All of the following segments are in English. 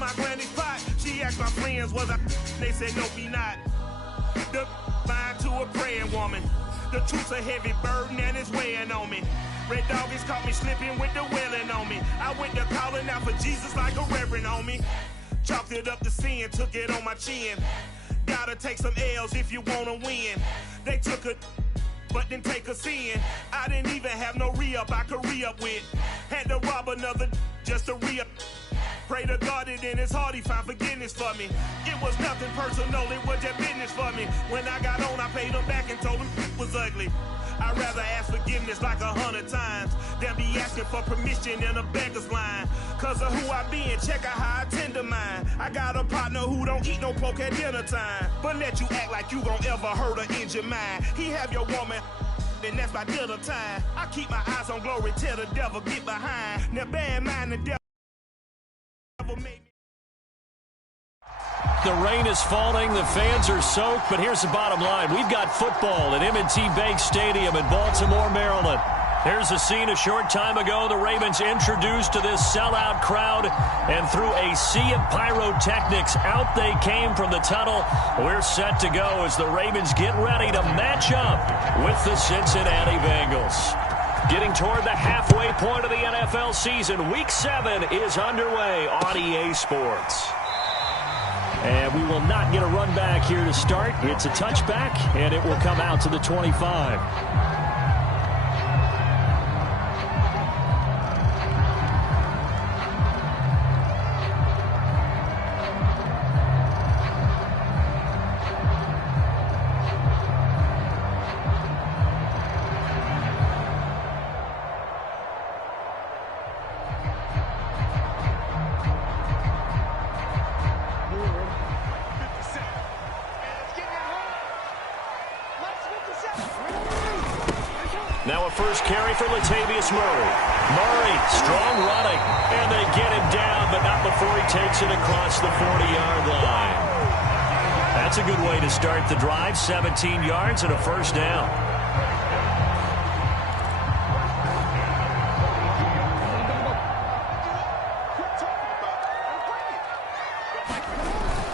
my granny's pot. She asked my friends, was I? They said, no, be not. The mind to a praying woman. The truth's a heavy burden and it's weighing on me. Red doggies caught me slipping with the wailing on me. I went to calling out for Jesus like a reverend on me. Chalked it up to sin, took it on my chin. Gotta take some L's if you wanna win. They took a but didn't take a sin. I didn't even have no re-up I could re-up with. Had to rob another just to re-up. Pray to God that in his heart he found forgiveness for me. It was nothing personal, it was just business for me. When I got on, I paid him back and told him it was ugly. I'd rather ask forgiveness like 100 times than be asking for permission in a beggar's line. Cause of who I be and check out how I tend to mine. I got a partner who don't eat no pork at dinner time, but let you act like you gon' ever hurt or injure mine. He have your woman, and that's by dinner time. I keep my eyes on glory till the devil get behind. Now bear in mind the devil made me. The rain is falling, the fans are soaked, but here's the bottom line. We've got football at M&T Bank Stadium in Baltimore, Maryland. Here's a scene a short time ago. The Ravens introduced to this sellout crowd, and through a sea of pyrotechnics, out they came from the tunnel. We're set to go as the Ravens get ready to match up with the Cincinnati Bengals. Getting toward the halfway point of the NFL season, Week 7 is underway on EA Sports. And we will not get a run back here to start. It's a touchback, and it will come out to the 25. Now a first carry for Latavius Murray. Murray, strong running, and they get him down, but not before he takes it across the 40-yard line. That's a good way to start the drive, 17 yards and a first down.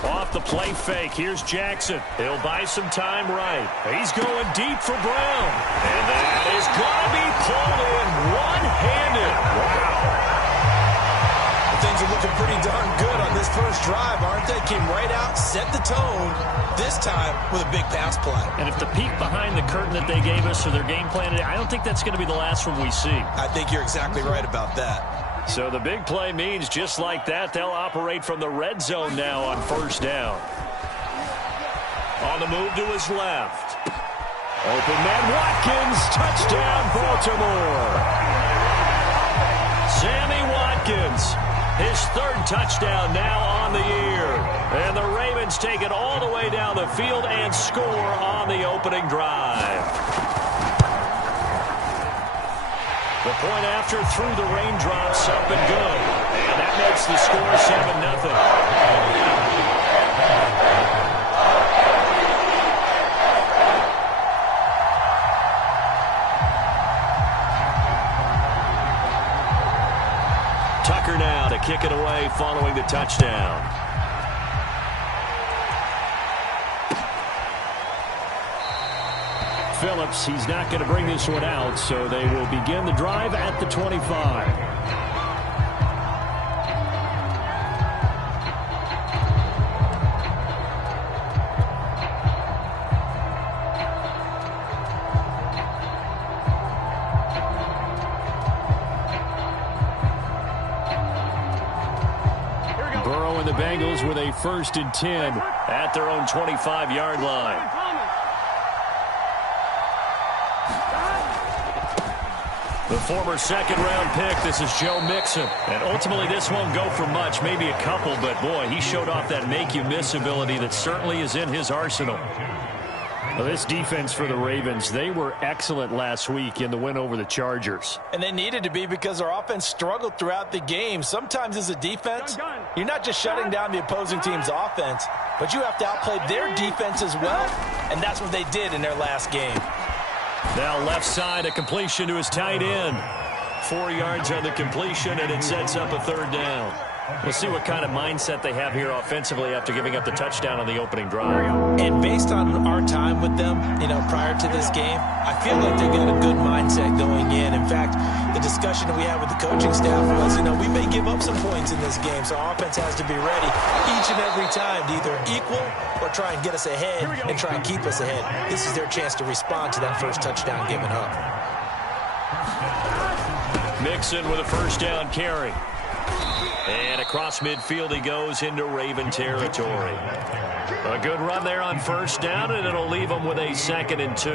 Off the play fake, here's Jackson. He'll buy some time right. He's going deep for Brown. And that is going to be pulled in one-handed. Wow. Things are looking pretty darn good on this first drive, aren't they? Came right out, set the tone, this time with a big pass play. And if the peek behind the curtain that they gave us for their game plan, I don't think that's going to be the last one we see. I think you're exactly right about that. So the big play means just like that, they'll operate from the red zone now on first down. On the move to his left. Open man Watkins, touchdown Baltimore. Sammy Watkins, his third touchdown now on the year. And the Ravens take it all the way down the field and score on the opening drive. The point after through the raindrops, up and good. And that makes the score 7-0. Tucker now to kick it away following the touchdown. Phillips, he's not going to bring this one out, so they will begin the drive at the 25. Burrow and the Bengals with a 1st and 10 at their own 25-yard line. The former second-round pick, this is Joe Mixon. And ultimately, this won't go for much, maybe a couple, but boy, he showed off that make-you-miss ability that certainly is in his arsenal. Well, this defense for the Ravens, they were excellent last week in the win over the Chargers. And they needed to be because our offense struggled throughout the game. Sometimes as a defense, you're not just shutting down the opposing team's offense, but you have to outplay their defense as well, and that's what they did in their last game. Now left side, a completion to his tight end. 4 yards on the completion, and it sets up a third down. We'll see what kind of mindset they have here offensively after giving up the touchdown on the opening drive. And based on our time with them, prior to this game, I feel like they've got a good mindset going in. In fact, the discussion that we had with the coaching staff was, we may give up some points in this game, so our offense has to be ready each and every time to either equal or try and get us ahead and try and keep us ahead. This is their chance to respond to that first touchdown given up. Mixon with a first down carry. And across midfield he goes into Raven territory. A good run there on first down, and it'll leave them with a 2nd and 2.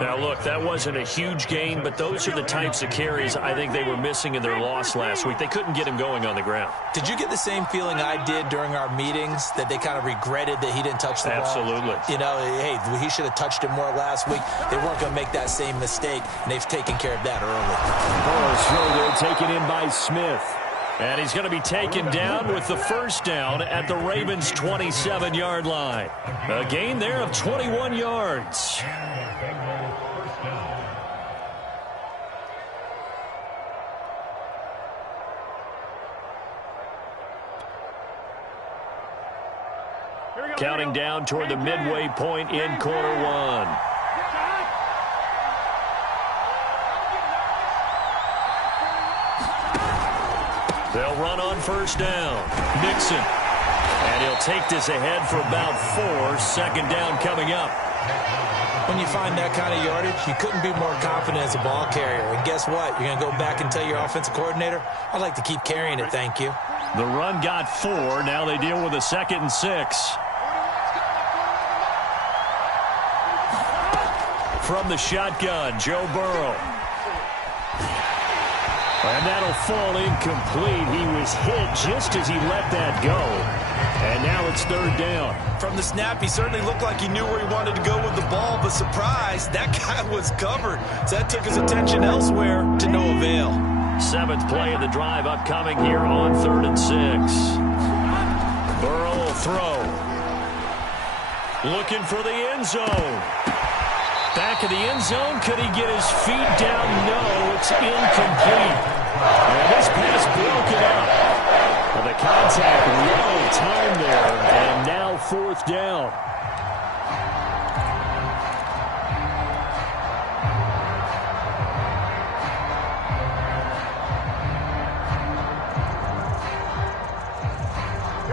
Now, look, that wasn't a huge gain, but those are the types of carries I think they were missing in their loss last week. They couldn't get him going on the ground. Did you get the same feeling I did during our meetings, that they kind of regretted that he didn't touch the ball? Absolutely. Hey, he should have touched it more last week. They weren't going to make that same mistake, and they've taken care of that early. Burrow's throw there taken in by Smith. And he's going to be taken down with the first down at the Ravens' 27-yard line. A gain there of 21 yards. Counting down toward the midway point in quarter one. They'll run on first down. Mixon. And he'll take this ahead for about 4. Second down coming up. When you find that kind of yardage, you couldn't be more confident as a ball carrier. And guess what? You're going to go back and tell your offensive coordinator, I'd like to keep carrying it, thank you. The run got 4. Now they deal with a 2nd and 6. From the shotgun, Joe Burrow. And that'll fall incomplete. He was hit just as he let that go. And now it's 3rd down. From the snap, he certainly looked like he knew where he wanted to go with the ball, but surprise, that guy was covered. So that took his attention elsewhere to no avail. 7th play of the drive upcoming here on 3rd and 6. Burrow will throw. Looking for the end zone. Back of the end zone. Could he get his feet down? No, it's incomplete. And this pass broken up. Well, the contact low time there, and now 4th down.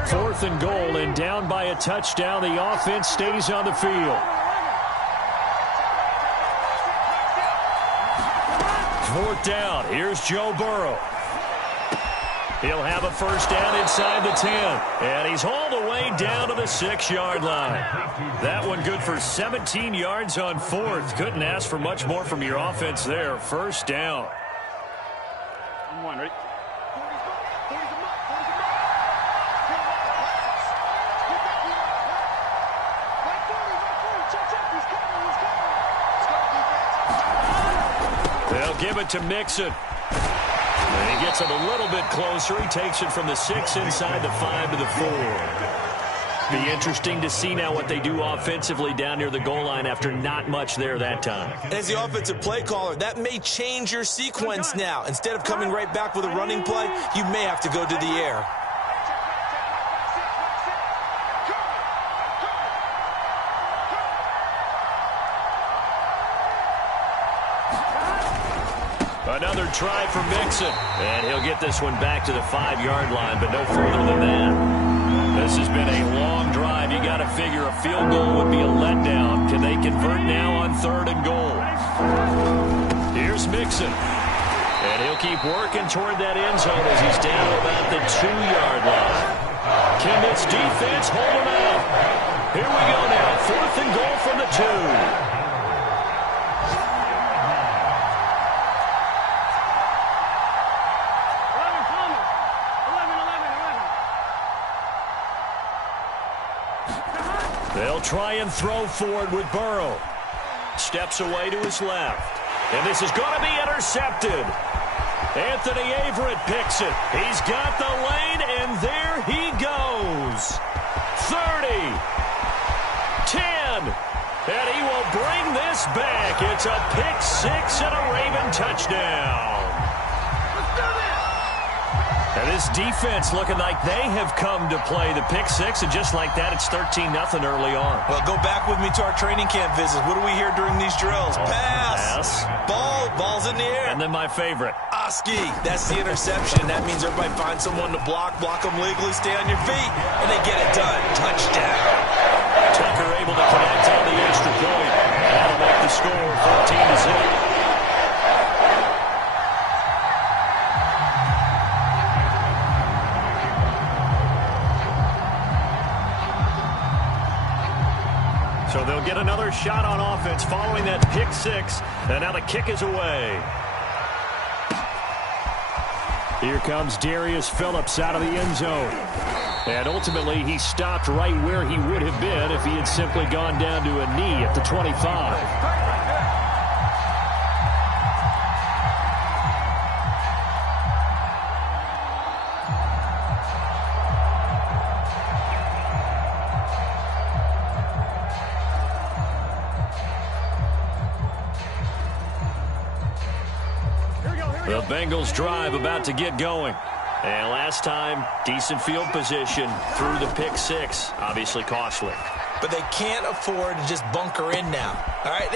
Fourth and goal, and down by a touchdown. The offense stays on the field. 4th down. Here's Joe Burrow. He'll have a first down inside the 10. And he's hauled away down to the 6-yard line. That one good for 17 yards on 4th. Couldn't ask for much more from your offense there. First down. Ready? They'll give it to Mixon. And he gets it a little bit closer. He takes it from the 6 inside the 5 to the 4. Be interesting to see now what they do offensively down near the goal line after not much there that time. As the offensive play caller, that may change your sequence now. Instead of coming right back with a running play, you may have to go to the air. Another try for Mixon. And he'll get this one back to the 5-yard line, but no further than that. This has been a long drive. You got to figure a field goal would be a letdown. Can they convert now on 3rd and goal? Here's Mixon. And he'll keep working toward that end zone as he's down to about the 2-yard line. Can this defense hold him out? Here we go now. 4th and goal from the 2. They'll try and throw forward with Burrow. Steps away to his left. And this is going to be intercepted. Anthony Averett picks it. He's got the lane, and there he goes. 30. 10. And he will bring this back. It's a pick 6 and a Raven touchdown. And this defense looking like they have come to play the pick six, and just like that, it's 13-0 early on. Well, go back with me to our training camp visits. What do we hear during these drills? Pass. Ball's in the air. And then my favorite. Oski. That's the interception. That means everybody finds someone to block them legally, stay on your feet, and they get it done. Touchdown. Tucker able to connect on the extra point. That'll make the score 14-0. So they'll get another shot on offense following that pick six. And now the kick is away. Here comes Darius Phillips out of the end zone. And ultimately, he stopped right where he would have been if he had simply gone down to a knee at the 25. The Bengals drive about to get going. And last time, decent field position through the pick six. Obviously costly. But they can't afford to just bunker in now. All right,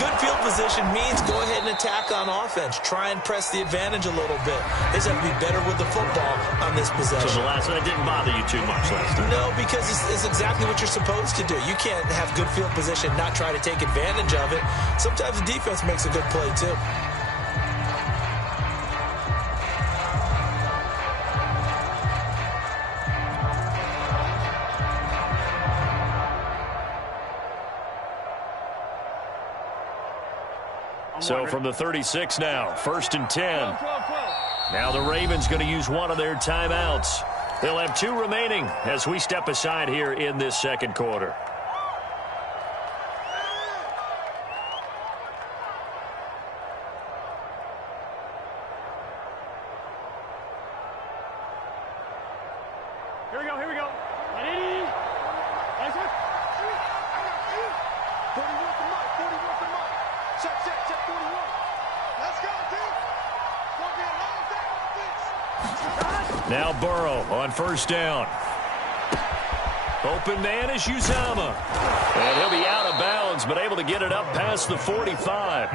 good field position means go ahead and attack on offense. Try and press the advantage a little bit. They just have to be better with the football on this possession. So that didn't bother you too much last time? No, because it's exactly what you're supposed to do. You can't have good field position, not try to take advantage of it. Sometimes the defense makes a good play, too. So from the 36 now, 1st and 10. Now the Ravens going to use one of their timeouts. They'll have 2 remaining as we step aside here in this second quarter. Here we go, here we go. Ready? Nice one. 41 for Mike, 41 for Mike. Check 41. Let's go, dude. Gonna be a long day on this. Now Burrow on 1st down. Open man is Uzama. And he'll be out of bounds, but able to get it up past the 45.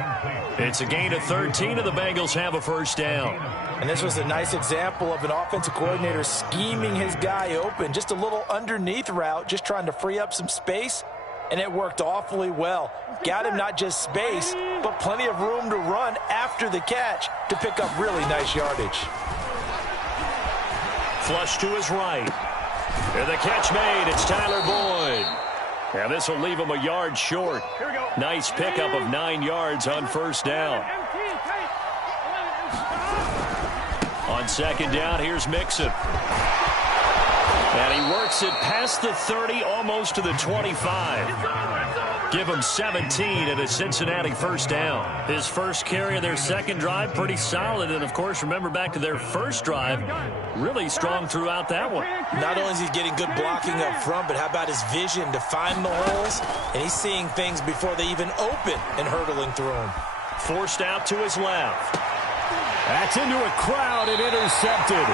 It's a gain of 13, and the Bengals have a 1st down. And this was a nice example of an offensive coordinator scheming his guy open. Just a little underneath route, just trying to free up some space, and it worked awfully well. Got him not just space, but plenty of room to run after the catch to pick up really nice yardage. Flush to his right. And the catch made. It's Tyler Boyd. And this will leave him a yard short. Nice pickup of 9 yards on 1st down. On 2nd down, here's Mixon. And he works it past the 30, almost to the 25. Give him 17 and a Cincinnati 1st down. His first carry of their second drive, pretty solid. And, of course, remember back to their first drive, really strong throughout that one. Not only is he getting good blocking up front, but how about his vision to find the holes? And he's seeing things before they even open and hurdling through them. Forced out to his left. That's into a crowd and intercepted.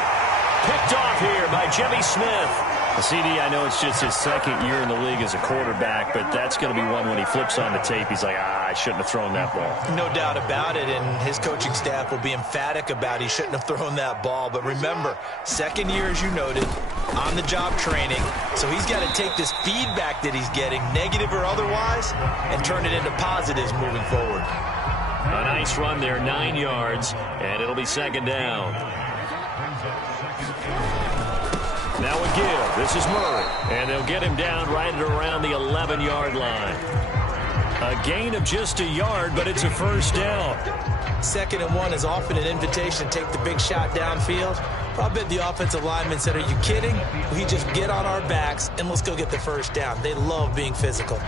Picked off here by Jimmy Smith. CD, I know it's just his 2nd year in the league as a quarterback, but that's going to be one when he flips on the tape. He's like, I shouldn't have thrown that ball. No doubt about it, and his coaching staff will be emphatic about he shouldn't have thrown that ball. But remember, 2nd year, as you noted, on-the-job training. So he's got to take this feedback that he's getting, negative or otherwise, and turn it into positives moving forward. A nice run there, 9 yards, and it'll be 2nd down. Now a give. This is Murray. And they'll get him down right at around the 11-yard line. A gain of just a yard, but it's a 1st down. 2nd and 1 is often an invitation to take the big shot downfield. I bet the offensive lineman said, are you kidding? We just get on our backs and let's go get the 1st down. They love being physical.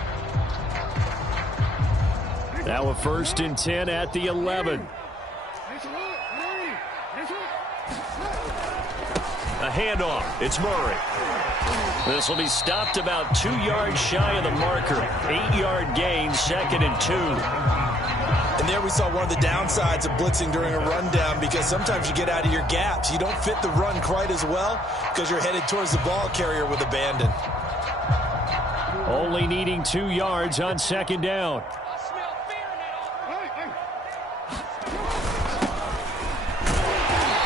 Now a 1st and 10 at the 11. A handoff. It's Murray. This will be stopped about 2 yards shy of the marker. 8-yard gain, 2nd and 2. And there we saw one of the downsides of blitzing during a rundown, because sometimes you get out of your gaps. You don't fit the run quite as well because you're headed towards the ball carrier with abandon. Only needing 2 yards on 2nd down.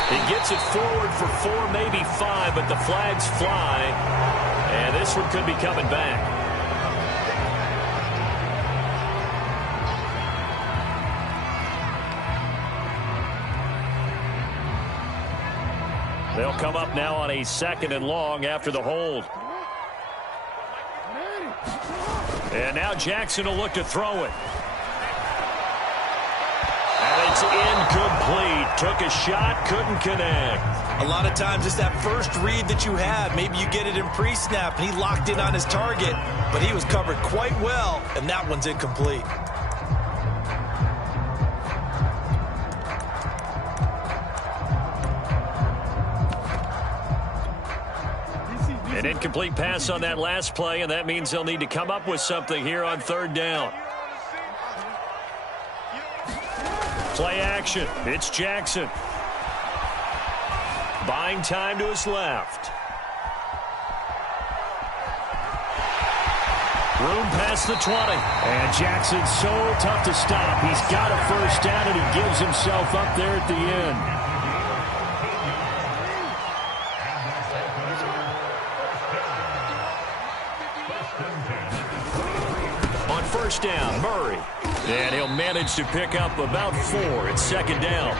He gets it forward for 4, maybe 5, but the flags fly. And this one could be coming back. They'll come up now on a 2nd and long after the hold. And now Jackson will look to throw it. And it's incomplete. Took a shot, couldn't connect. A lot of times it's that first read that you have. Maybe you get it in pre-snap, and he locked in on his target, but he was covered quite well, and that one's incomplete. An incomplete pass on that last play, and that means they'll need to come up with something here on 3rd down. Play action. It's Jackson. Buying time to his left. Room past the 20. And Jackson's so tough to stop. He's got a first down, and he gives himself up there at the end. On 1st down, Murray. And he'll manage to pick up about 4. It's 2nd down.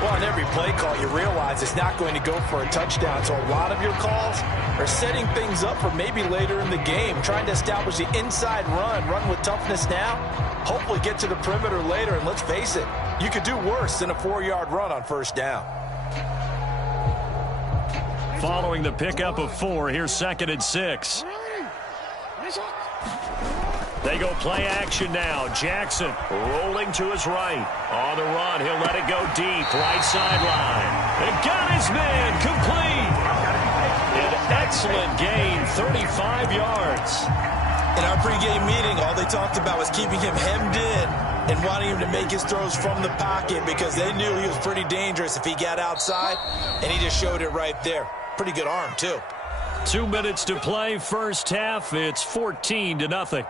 Well, on every play call, you realize it's not going to go for a touchdown. So a lot of your calls are setting things up for maybe later in the game, trying to establish the inside run with toughness now, hopefully get to the perimeter later. And let's face it, you could do worse than a 4-yard run on 1st down. Following the pickup of 4, here's 2nd and 6. They go play action now. Jackson rolling to his right. On the run, he'll let it go deep. Right sideline. And got his man complete. An excellent gain, 35 yards. In our pregame meeting, all they talked about was keeping him hemmed in and wanting him to make his throws from the pocket, because they knew he was pretty dangerous if he got outside, and he just showed it right there. Pretty good arm, too. 2 minutes to play, 1st half. It's 14-0.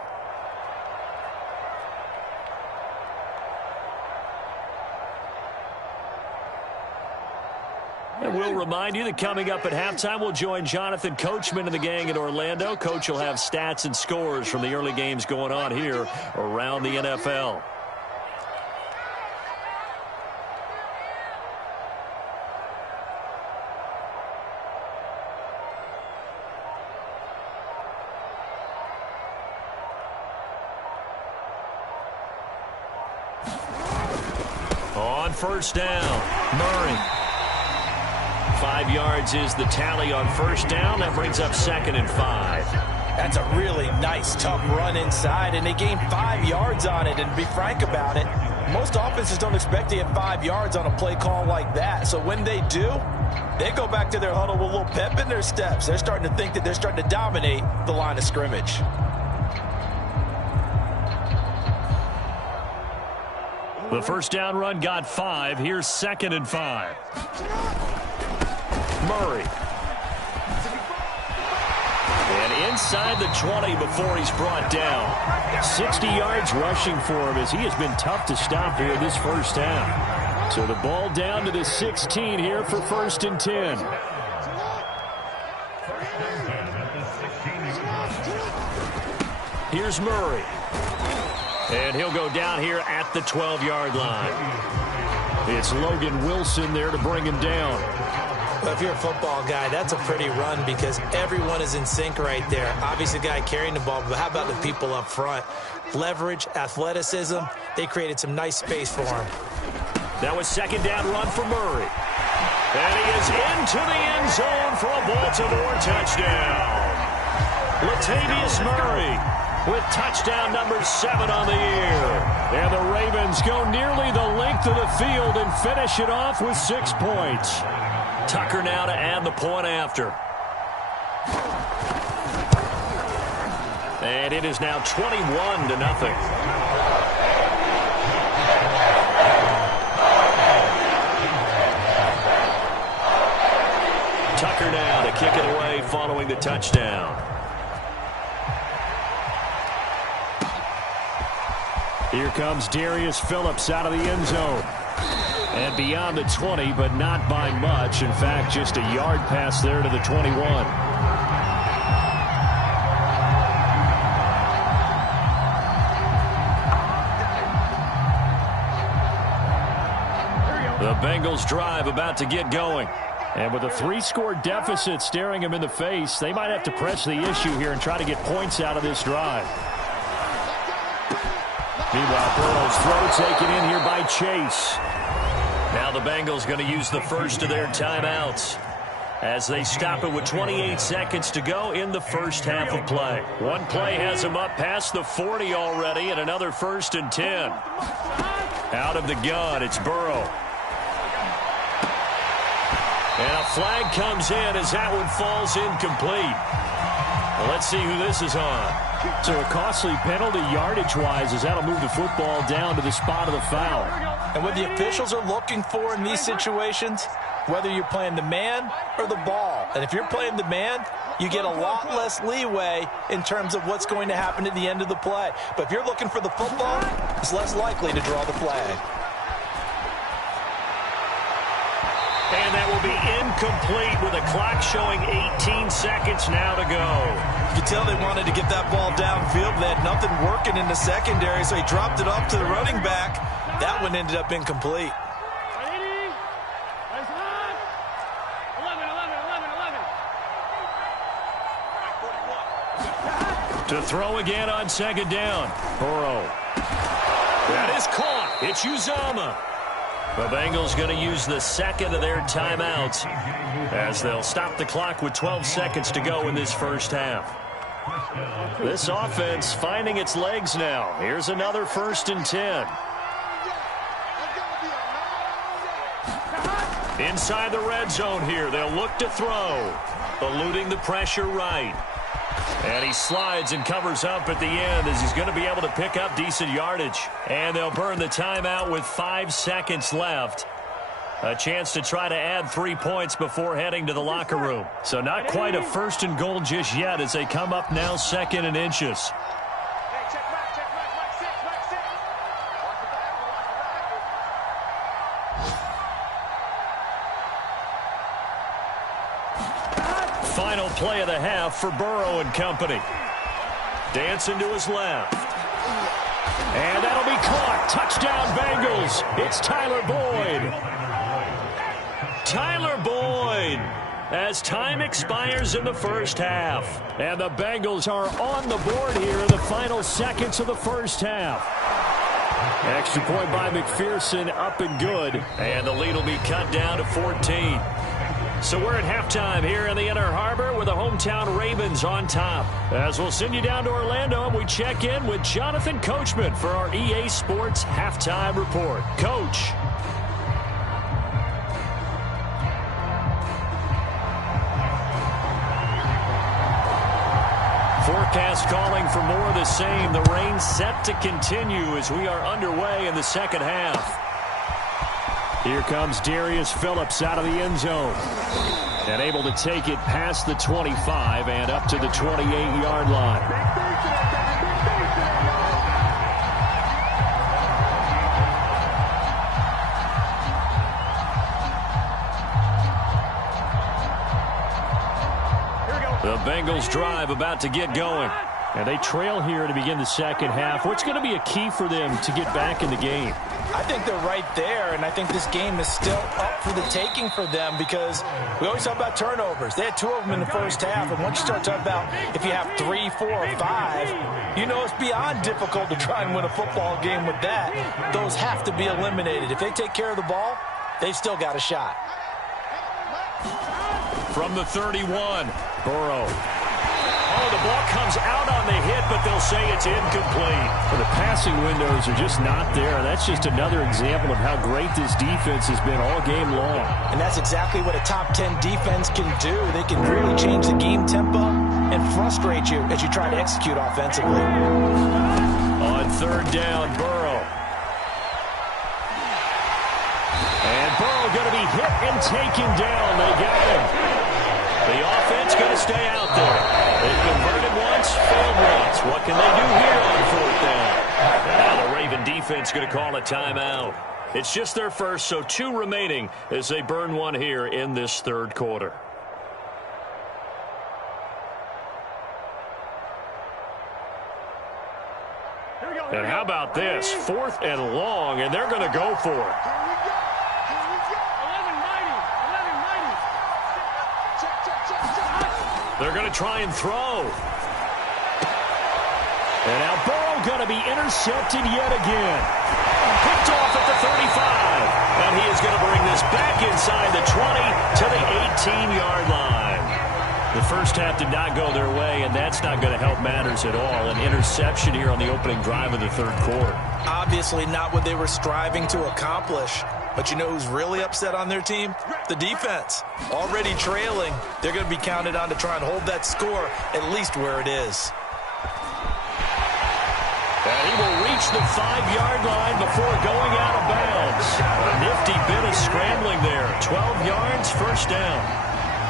And we'll remind you that coming up at halftime, we'll join Jonathan Coachman and the gang in Orlando. Coach will have stats and scores from the early games going on here around the NFL. On 1st down, Murray. 5 yards is the tally on 1st down. That brings up 2nd and 5. That's a really nice, tough run inside, and they gained 5 yards on it. And to be frank about it, most offenses don't expect to get 5 yards on a play call like that. So when they do, they go back to their huddle with a little pep in their steps. They're starting to think that they're starting to dominate the line of scrimmage. The 1st down run got 5. Here's 2nd and 5. Murray. And inside the 20 before he's brought down. 60 yards rushing for him, as he has been tough to stop here this 1st half. So the ball down to the 16 here for 1st and 10. Here's Murray. And he'll go down here at the 12-yard line. It's Logan Wilson there to bring him down. Well, if you're a football guy, that's a pretty run, because everyone is in sync right there. Obviously, the guy carrying the ball, but how about the people up front? Leverage, athleticism, they created some nice space for him. That was 2nd down run for Murray. And he is into the end zone for a Baltimore touchdown. Latavius Murray with touchdown number 7 on the year. And the Ravens go nearly the length of the field and finish it off with 6 points. Tucker now to add the point after. And it is now 21-0. Tucker now to kick it away following the touchdown. Here comes Darius Phillips out of the end zone. And beyond the 20, but not by much. In fact, just a yard pass there to the 21. The Bengals drive about to get going. And with a 3-score deficit staring him in the face, they might have to press the issue here and try to get points out of this drive. Meanwhile, Burrow's throw taken in here by Chase. Now the Bengals going to use the first of their timeouts as they stop it with 28 seconds to go in the first half of play. One play has them up past the 40 already, and another 1st and 10. Out of the gun, it's Burrow. And a flag comes in as that one falls incomplete. Well, let's see who this is on. So a costly penalty yardage-wise as that'll move the football down to the spot of the foul. And what the officials are looking for in these situations, whether you're playing the man or the ball. And if you're playing the man, you get a lot less leeway in terms of what's going to happen at the end of the play. But if you're looking for the football, it's less likely to draw the flag. And that will be incomplete with a clock showing 18 seconds now to go. You can tell they wanted to get that ball downfield. They had nothing working in the secondary, so he dropped it off to the running back. That one ended up incomplete. To throw again on 2nd down. Burrow. That is caught. It's Uzomah. The Bengals going to use the second of their timeouts as they'll stop the clock with 12 seconds to go in this first half. This offense finding its legs now. Here's another 1st and 10. Inside the red zone here. They'll look to throw. Eluding the pressure right. And he slides and covers up at the end as he's going to be able to pick up decent yardage. And they'll burn the timeout with 5 seconds left. A chance to try to add 3 points before heading to the locker room. So not quite a 1st and goal just yet as they come up now 2nd and inches. Final play of the half for Burrow and company. Dancing to his left. And that'll be caught. Touchdown Bengals. It's Tyler Boyd. Tyler Boyd as time expires in the first half. And the Bengals are on the board here in the final seconds of the first half. Extra point by McPherson, up and good. And the lead will be cut down to 14. So we're at halftime here in the Inner Harbor with the hometown Ravens on top. As we'll send you down to Orlando and we check in with Jonathan Coachman for our EA Sports Halftime Report. Coach. Forecast calling for more of the same. The rain set to continue as we are underway in the second half. Here comes Darius Phillips out of the end zone. And able to take it past the 25 and up to the 28-yard line. The Bengals drive about to get going. And they trail here to begin the second half. What's going to be a key for them to get back in the game? I think they're right there, and I think this game is still up for the taking for them because we always talk about turnovers. They had 2 of them in the first half, and once you start talking about if you have 3, 4, or 5, you know it's beyond difficult to try and win a football game with that. Those have to be eliminated. If they take care of the ball, they've still got a shot. From the 31, Burrow. Oh, the ball comes out on the hit, but they'll say it's incomplete. Well, the passing windows are just not there. That's just another example of how great this defense has been all game long. And that's exactly what a top 10 defense can do. They can really change the game tempo and frustrate you as you try to execute offensively. On third down, Burrow. And Burrow going to be hit and taken down. They got him. The offense going to stay out there. They've converted once, failed once. What can they do here on fourth down? Now the Raven defense going to call a timeout. It's just their first, so 2 remaining as they burn one here in this third quarter. And how about this? 4th and long, and they're going to go for it. They're going to try and throw. And now Burrow going to be intercepted yet again. Picked off at the 35. And he is going to bring this back inside the 20 to the 18-yard line. The first half did not go their way, and that's not going to help matters at all. An interception here on the opening drive of the third quarter. Obviously not what they were striving to accomplish. But you know who's really upset on their team? The defense. Already trailing. They're going to be counted on to try and hold that score at least where it is. And he will reach the 5-yard line before going out of bounds. A nifty bit of scrambling there. 12 yards, first down.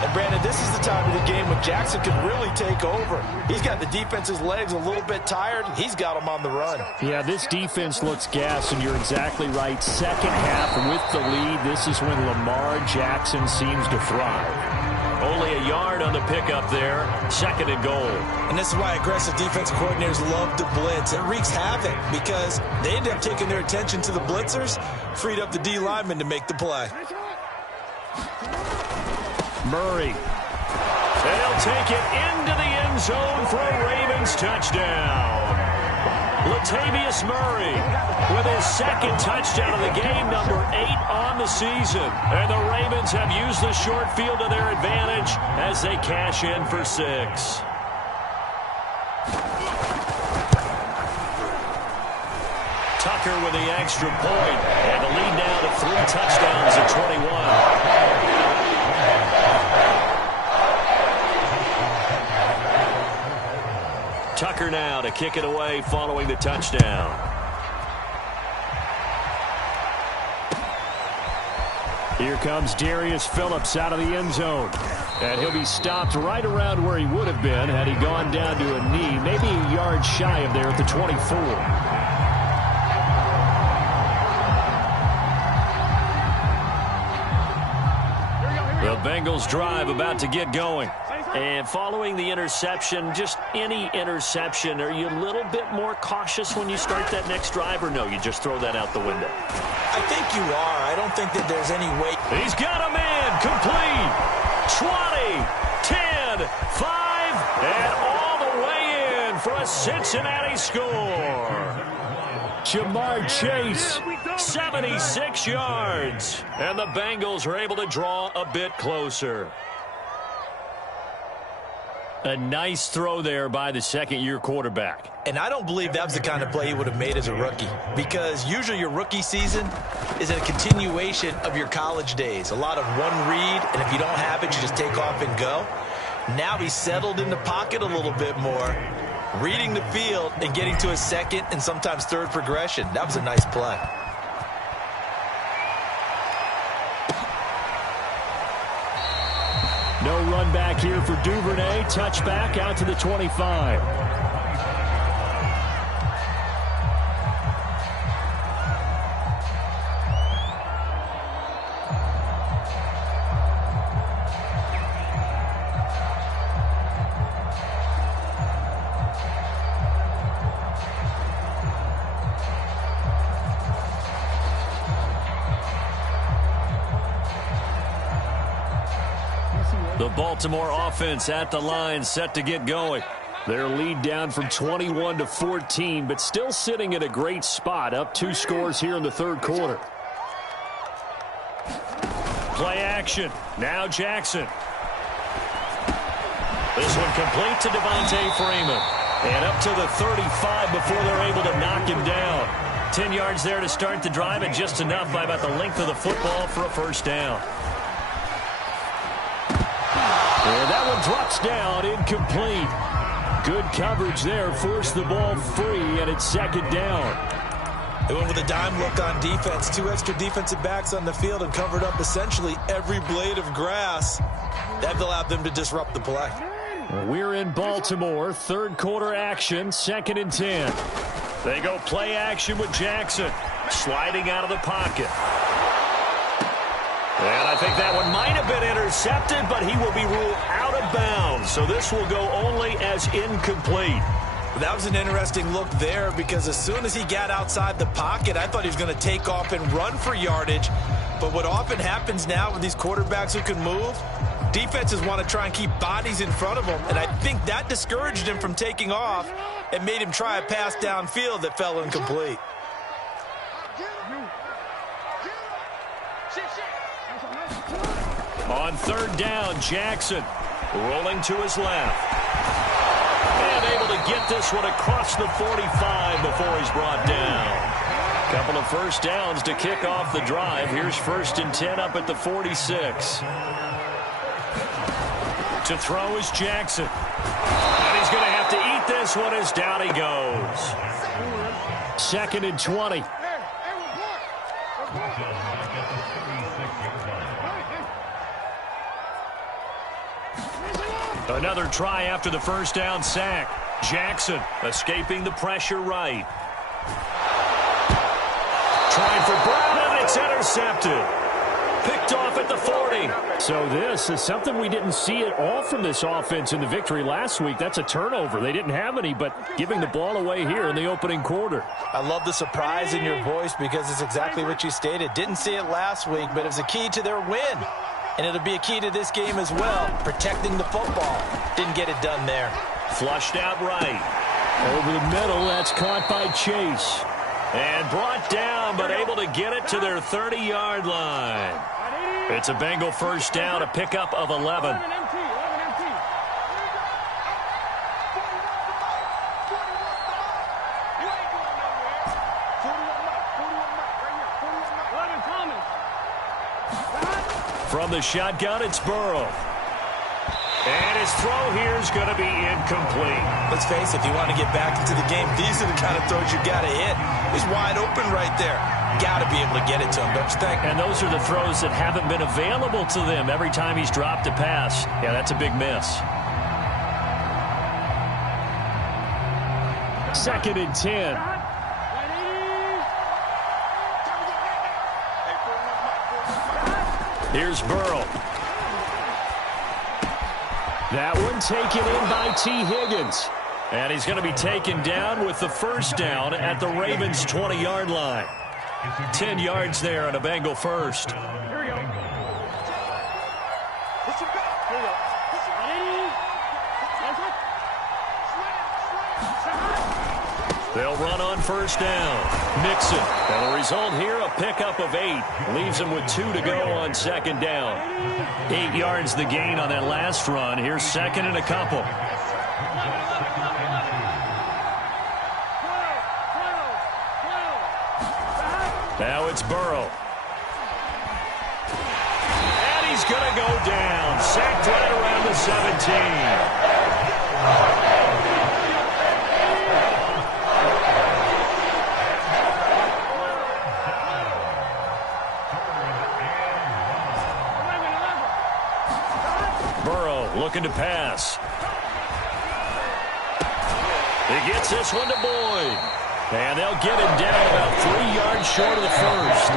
And, Brandon, this is the time of the game when Jackson could really take over. He's got the defense's legs a little bit tired. He's got them on the run. Yeah, this defense looks gassed, and you're exactly right. Second half with the lead, this is when Lamar Jackson seems to thrive. Only a yard on the pickup there. 2nd and goal. And this is why aggressive defensive coordinators love to blitz. It wreaks havoc because they end up taking their attention to the blitzers, freed up the D lineman to make the play. Murray. And he'll take it into the end zone for a Ravens touchdown. Latavius Murray with his 2nd touchdown of the game, number 8 on the season. And the Ravens have used the short field to their advantage as they cash in for 6. Tucker with the extra point, and the lead now to 3 touchdowns at 21. Tucker now to kick it away following the touchdown. Here comes Darius Phillips out of the end zone. And he'll be stopped right around where he would have been had he gone down to a knee, maybe a yard shy of there at the 24. The Bengals drive about to get going. And following the interception, just any interception, are you a little bit more cautious when you start that next drive, or no, you just throw that out the window? I think you are. I don't think that there's any way. He's got a man, complete, 20, 10, 5, and all the way in for a Cincinnati score. Jamar Chase. 76 yards, and the Bengals are able to draw a bit closer. A nice throw there by the second-year quarterback. And I don't believe that was the kind of play he would have made as a rookie, because usually your rookie season is a continuation of your college days. A lot of one read, and if you don't have it, you just take off and go. Now he's settled in the pocket a little bit more, reading the field and getting to a second and sometimes third progression. That was a nice play. No run back here for Duvernay. Touchback out to the 25. The Baltimore offense at the line, set to get going. Their lead down from 21 to 14, but still sitting at a great spot, up 2 scores here in the third quarter. Play action. Now Jackson. This one complete to Devontae Freeman. And up to the 35 before they're able to knock him down. 10 yards there to start the drive, and just enough by about the length of the football for a first down. And that one drops down, incomplete. Good coverage there, forced the ball free, and it's second down. They went with a dime look on defense. 2 extra defensive backs on the field and covered up essentially every blade of grass. That allowed them to disrupt the play. We're in Baltimore. Third quarter action, 2nd and 10. They go play action with Jackson. Sliding out of the pocket. And I think that one might have been intercepted, but he will be ruled out of bounds. So this will go only as incomplete. That was an interesting look there because as soon as he got outside the pocket, I thought he was going to take off and run for yardage. But what often happens now with these quarterbacks who can move, defenses want to try and keep bodies in front of them. And I think that discouraged him from taking off and made him try a pass downfield that fell incomplete. On third down, Jackson rolling to his left. And able to get this one across the 45 before he's brought down. Couple of first downs to kick off the drive. Here's 1st and 10 up at the 46. To throw is Jackson. And he's going to have to eat this one as down he goes. 2nd and 20. Another try after the first down sack. Jackson escaping the pressure right. Trying for Brown, and it's intercepted. Picked off at the 40. So this is something we didn't see at all from this offense in the victory last week. That's a turnover. They didn't have any, but giving the ball away here in the opening quarter. I love the surprise in your voice because it's exactly what you stated. Didn't see it last week, but it was a key to their win. And it'll be a key to this game as well, protecting the football. Didn't get it done there. Flushed out right. Over the middle, that's caught by Chase. And brought down, but able to get it to their 30-yard line. It's a Bengal first down, a pickup of 11. From the shotgun, it's Burrow. And his throw here is going to be incomplete. Let's face it, if you want to get back into the game, these are the kind of throws you got to hit. He's wide open right there. Got to be able to get it to him, don't you think? And those are the throws that haven't been available to them every time he's dropped a pass. Yeah, that's a big miss. 2nd and 10. Here's Burrow. That one taken in by T. Higgins. And he's going to be taken down with the first down at the Ravens' 20-yard line. 10 yards there on a Bengal first. Here we go. Here we go. They'll run on first down. Mixon. And the result here, a pickup of 8. Leaves him with 2 to go on second down. 8 yards the gain on that last run. Here's 2nd and a couple. Now it's Burrow. And he's going to go down. Sacked right around the 17. Looking to pass. He gets this one to Boyd. And they'll get him down about 3 yards short of the first.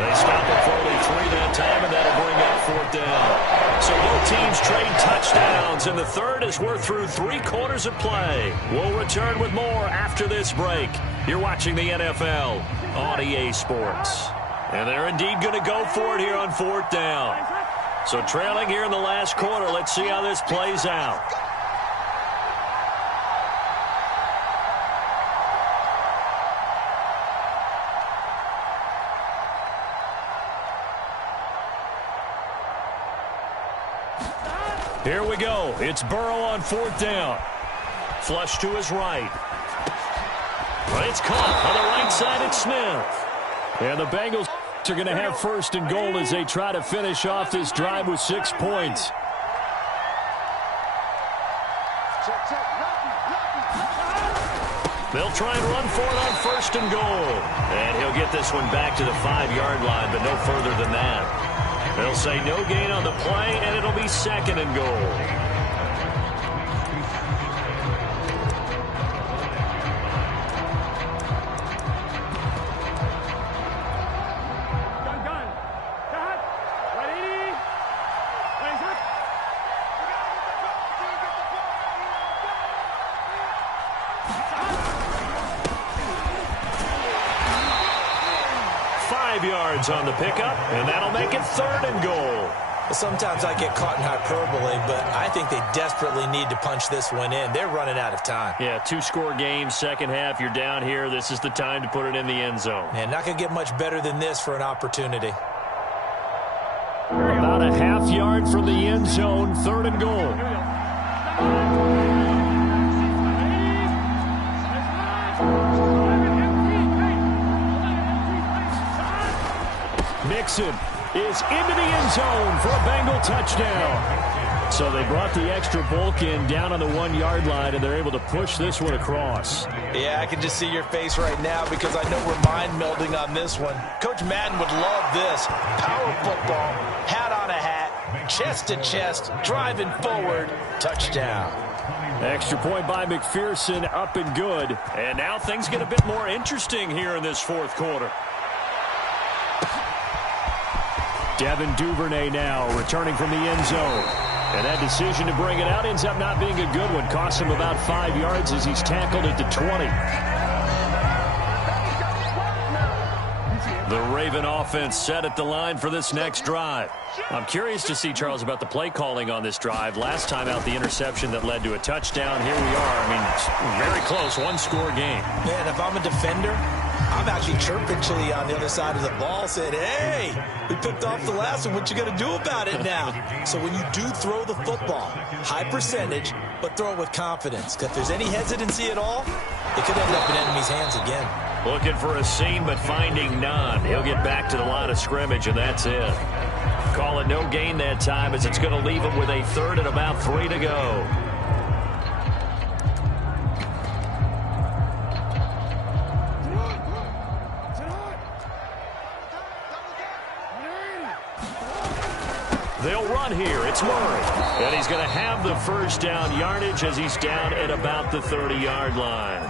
They stop it for only 3 that time, and that'll bring up 4th down. So both teams trade touchdowns, and the third as we're through 3 quarters of play. We'll return with more after this break. You're watching the NFL on EA Sports. And they're indeed going to go for it here on 4th down. So trailing here in the last quarter, let's see how this plays out. Here we go. It's Burrow on 4th down. Flush to his right. But it's caught on the right side. It's Smith. And the Bengals are going to have 1st and goal as they try to finish off this drive with 6 points. They'll try and run for it on 1st and goal. And he'll get this one back to the 5-yard line, but no further than that. They'll say no gain on the play, and it'll be 2nd and goal. On the pickup, and that'll make it 3rd and goal. Sometimes I get caught in hyperbole, but I think they desperately need to punch this one in. They're running out of time. Yeah, 2-score game, second half, you're down here. This is the time to put it in the end zone. And not going to get much better than this for an opportunity. About a half-yard from the end zone, 3rd and goal. Mixon is into the end zone for a Bengal touchdown. So they brought the extra bulk in down on the 1-yard line, and they're able to push this one across. Yeah, I can just see your face right now because I know we're mind melding on this one. Coach Madden would love this. Power football, hat on a hat, chest to chest, driving forward, touchdown. Extra point by McPherson, up and good. And now things get a bit more interesting here in this 4th quarter. Devin Duvernay now returning from the end zone. And that decision to bring it out ends up not being a good one. Costs him about 5 yards as he's tackled at the 20. The Raven offense set at the line for this next drive. I'm curious to see, Charles, about the play calling on this drive. Last time out, the interception that led to a touchdown. Here we are. I mean, it's very close, 1-score game. Man, if I'm a defender, I'm actually chirping Chili on the other side of the ball, saying, hey, we picked off the last one. What you going to do about it now? So when you do throw the football, high percentage, but throw it with confidence. Because if there's any hesitancy at all, it could end up in enemy's hands again. Looking for a seam, but finding none. He'll get back to the line of scrimmage, and that's it. Call it no gain that time, as it's going to leave him with a 3rd and about 3 to go. They'll run here. It's Murray. And he's going to have the 1st down yardage as he's down at about the 30-yard line.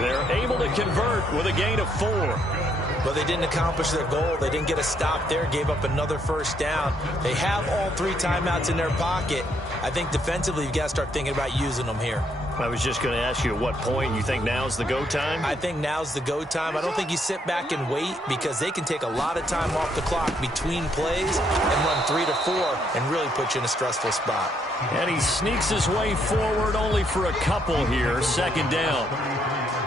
They're able to convert with a gain of 4. Well, they didn't accomplish their goal. They didn't get a stop there, gave up another 1st down. They have all 3 timeouts in their pocket. I think defensively, you've got to start thinking about using them here. I was just going to ask you at what point you think now's the go time? I think now's the go time. I don't think you sit back and wait because they can take a lot of time off the clock between plays and run 3 to 4 and really put you in a stressful spot. And he sneaks his way forward only for a couple here, 2nd down.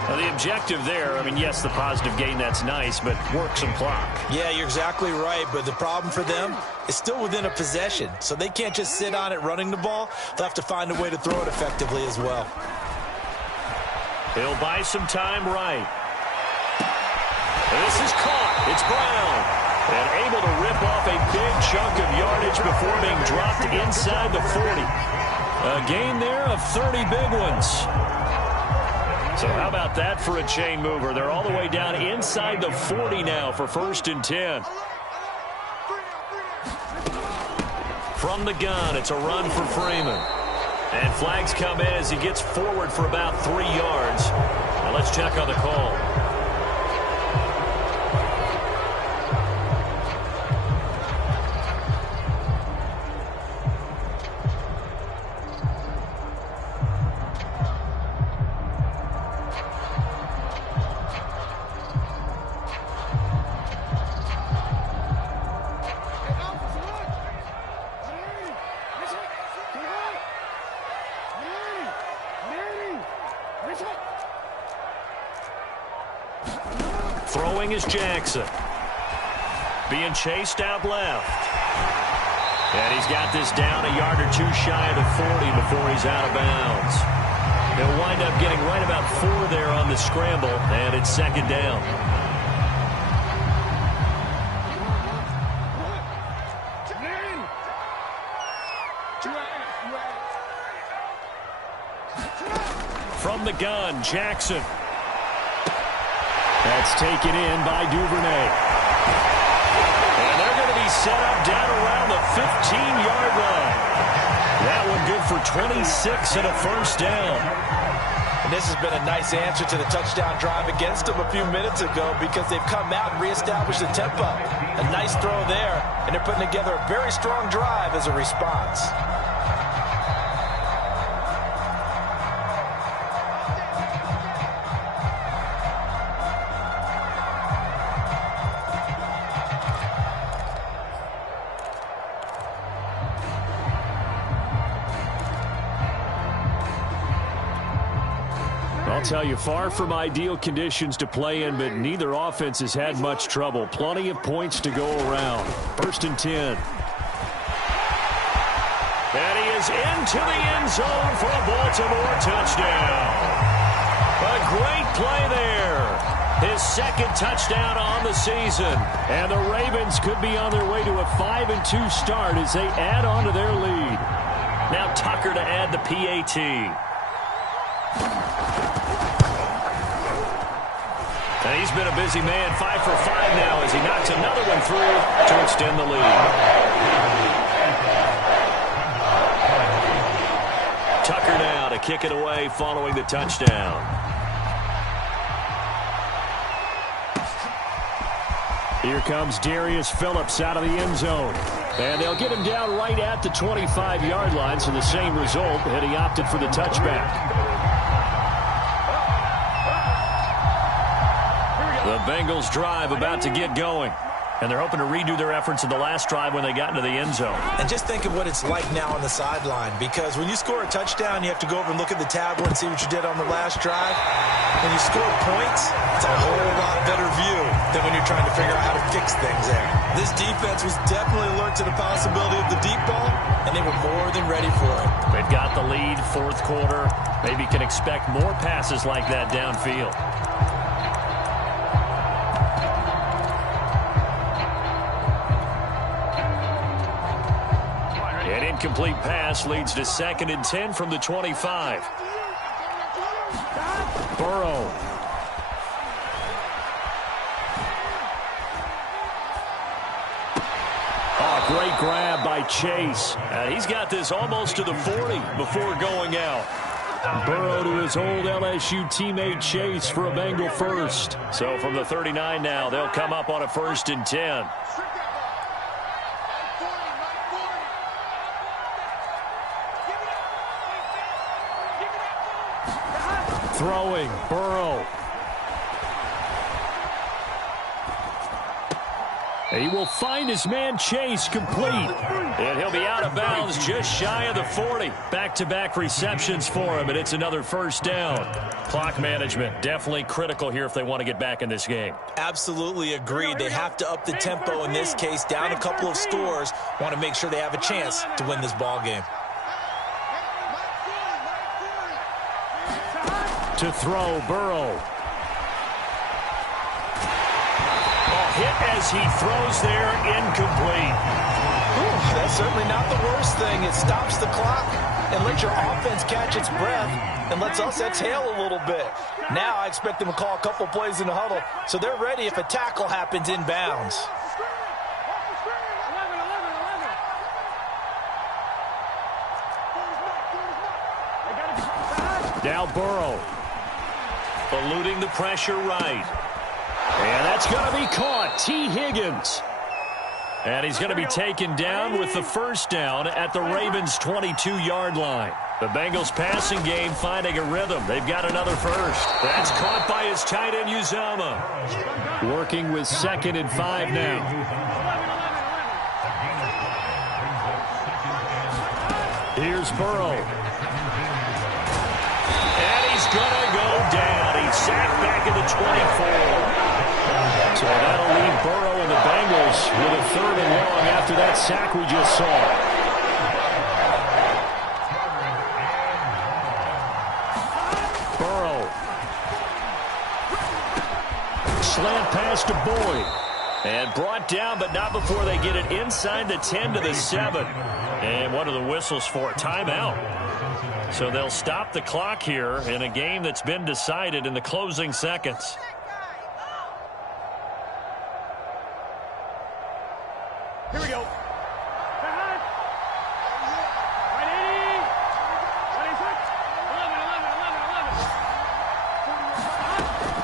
Now, the objective there, I mean, yes, the positive gain, that's nice, but work some clock. Yeah, you're exactly right, but the problem for them is still within a possession, so they can't just sit on it running the ball. They'll have to find a way to throw it effectively as well. He'll buy some time right. And this is caught. It's Brown. And able to rip off a big chunk of yardage before being dropped inside the 40. A gain there of 30 big ones. So how about that for a chain mover? They're all the way down inside the 40 now for 1st and 10. From the gun, it's a run for Freeman. And flags come in as he gets forward for about 3 yards. Now let's check on the call. Throwing is Jackson. Being chased out left. And he's got this down a yard or two shy of the 40 before he's out of bounds. He'll wind up getting right about 4 there on the scramble, and it's second down. From the gun, Jackson. That's taken in by Duvernay. And they're going to be set up down around the 15-yard line. That one good for 26 and a first down. And this has been a nice answer to the touchdown drive against them a few minutes ago because they've come out and reestablished the tempo. A nice throw there, and they're putting together a very strong drive as a response. I'll tell you, far from ideal conditions to play in, but neither offense has had much trouble. Plenty of points to go around. 1st and 10. And he is into the end zone for a Baltimore touchdown. A great play there. His second touchdown on the season. And the Ravens could be on their way to a 5-2 start as they add on to their lead. Now Tucker to add the PAT. And he's been a busy man, 5 for 5 now as he knocks another one through to extend the lead. Tucker now to kick it away following the touchdown. Here comes Darius Phillips out of the end zone. And they'll get him down right at the 25-yard line, so the same result, and he opted for the touchback. The Bengals drive about to get going. And they're hoping to redo their efforts in the last drive when they got into the end zone. And just think of what it's like now on the sideline, because when you score a touchdown, you have to go over and look at the tablet and see what you did on the last drive. When you score points, it's a whole lot better view than when you're trying to figure out how to fix things there. This defense was definitely alert to the possibility of the deep ball, and they were more than ready for it. They've got the lead, 4th quarter. Maybe can expect more passes like that downfield. An incomplete pass leads to 2nd and 10 from the 25. Burrow. Oh, great grab by Chase. And he's got this almost to the 40 before going out. Burrow to his old LSU teammate Chase for a Bengal first. So from the 39 now, they'll come up on a 1st and 10. Throwing, Burrow. He will find his man Chase complete. And he'll be out of bounds just shy of the 40. Back-to-back receptions for him, and it's another first down. Clock management, definitely critical here if they want to get back in this game. Absolutely agreed. They have to up the tempo in this case, down a couple of scores. Want to make sure they have a chance to win this ball game. To throw, Burrow. Hit as he throws there, incomplete. That's certainly not the worst thing. It stops the clock and lets your offense catch its breath and lets us exhale a little bit. Now I expect them to call a couple plays in the huddle so they're ready if a tackle happens inbounds. Now Burrow. Eluding the pressure right. And that's going to be caught. T. Higgins. And he's going to be taken down with the first down at the Ravens' 22-yard line. The Bengals passing game finding a rhythm. They've got another first. That's caught by his tight end, Uzama. Working with 2nd and 5 now. Here's Burrow. And he's going to go down. He's sacked back at the 24. So that'll leave Burrow and the Bengals with a 3rd and long after that sack we just saw. Burrow. Slant pass to Boyd. And brought down, but not before they get it inside the 10 to the 7. And what are the whistles for? Timeout. So they'll stop the clock here in a game that's been decided in the closing seconds. Here we go.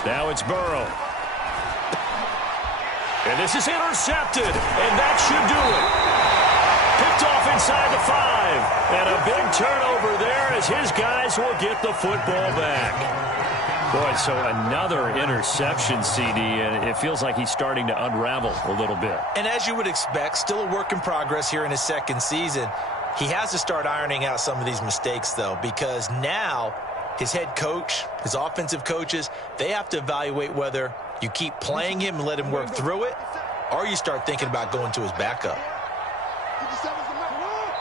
Now it's Burrow. And this is intercepted, and that should do it. Picked off inside the 5. And a big turnover there as his guys will get the football back. Boy, so another interception, CD, and it feels like he's starting to unravel a little bit. And as you would expect, still a work in progress here in his 2nd season. He has to start ironing out some of these mistakes, though, because now his head coach, his offensive coaches, they have to evaluate whether you keep playing him and let him work through it, or you start thinking about going to his backup.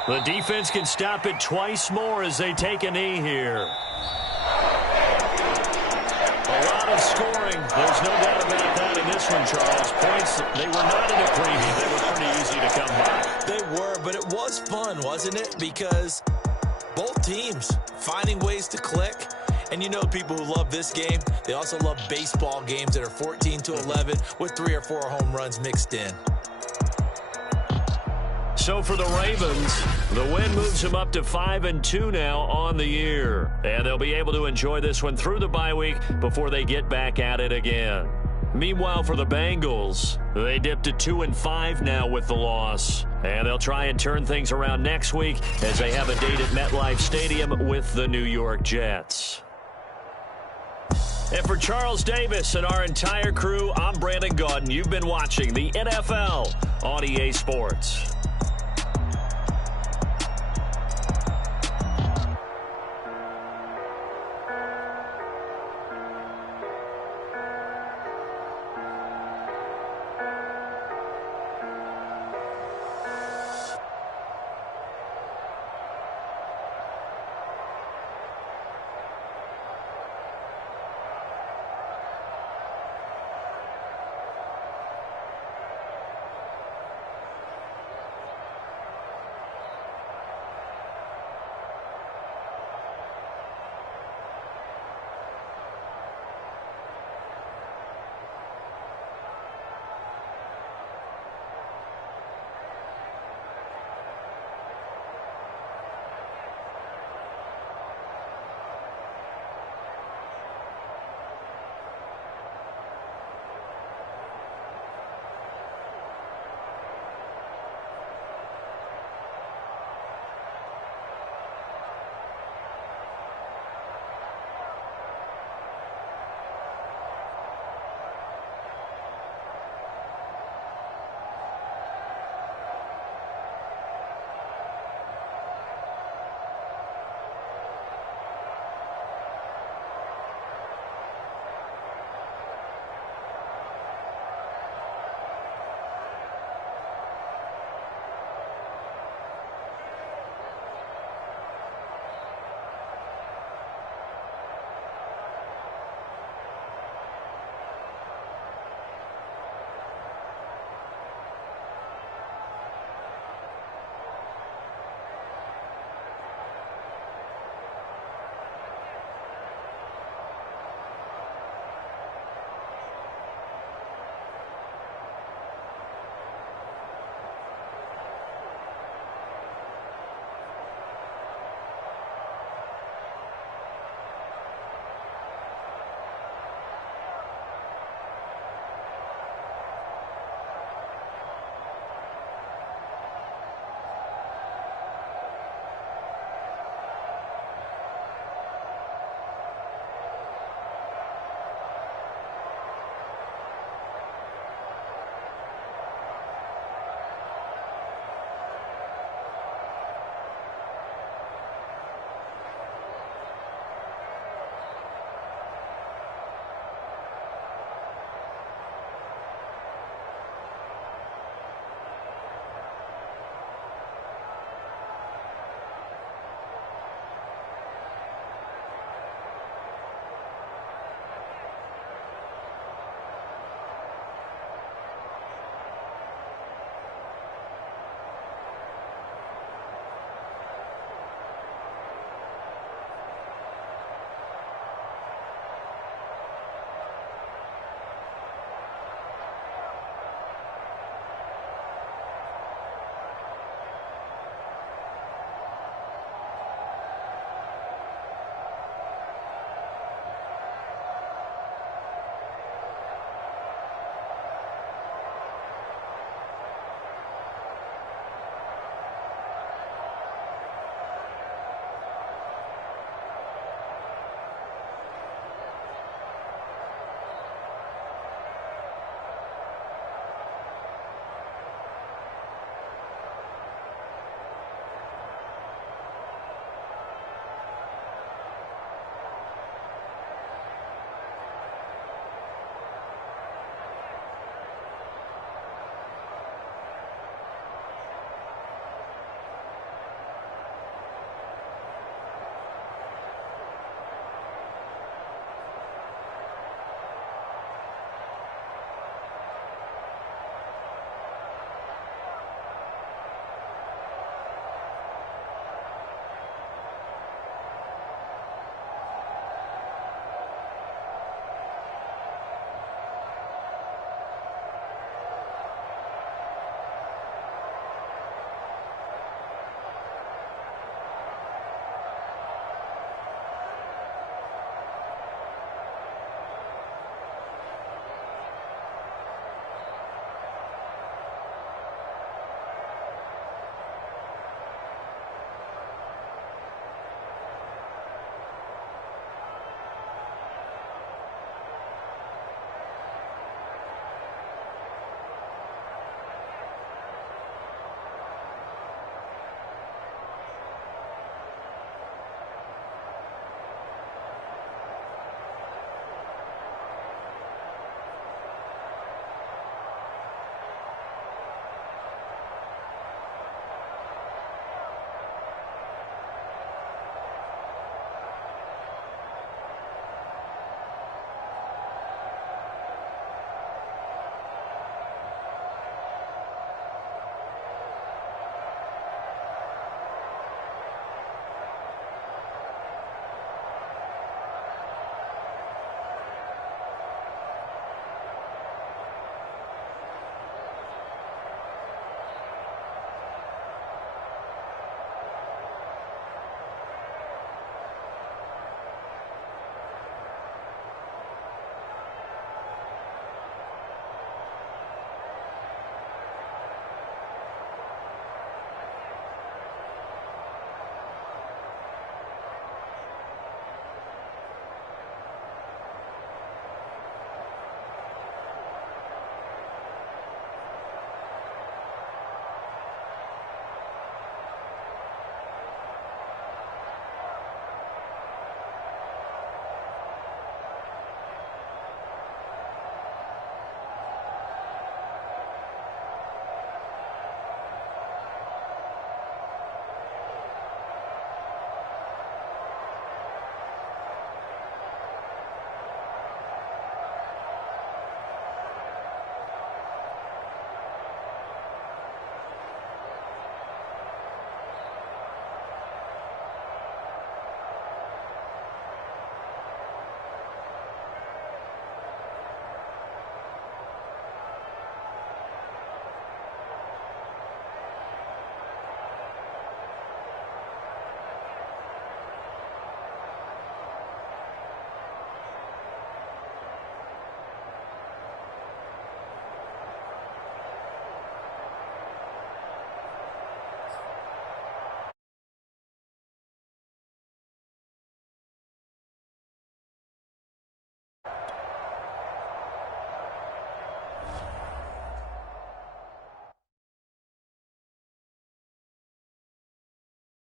The defense can stop it twice more as they take a knee here. A lot of scoring. There's no doubt about that in this one, Charles. Points, they were not in a preview. They were pretty easy to come by. They were, but it was fun, wasn't it? Because both teams finding ways to click. And you know people who love this game, they also love baseball games that are 14-11 with 3 or 4 home runs mixed in. So for the Ravens, the win moves them up to 5-2 now on the year. And they'll be able to enjoy this one through the bye week before they get back at it again. Meanwhile, for the Bengals, they dipped to 2-5 now with the loss. And they'll try and turn things around next week as they have a date at MetLife Stadium with the New York Jets. And for Charles Davis and our entire crew, I'm Brandon Gaudin. You've been watching the NFL on EA Sports.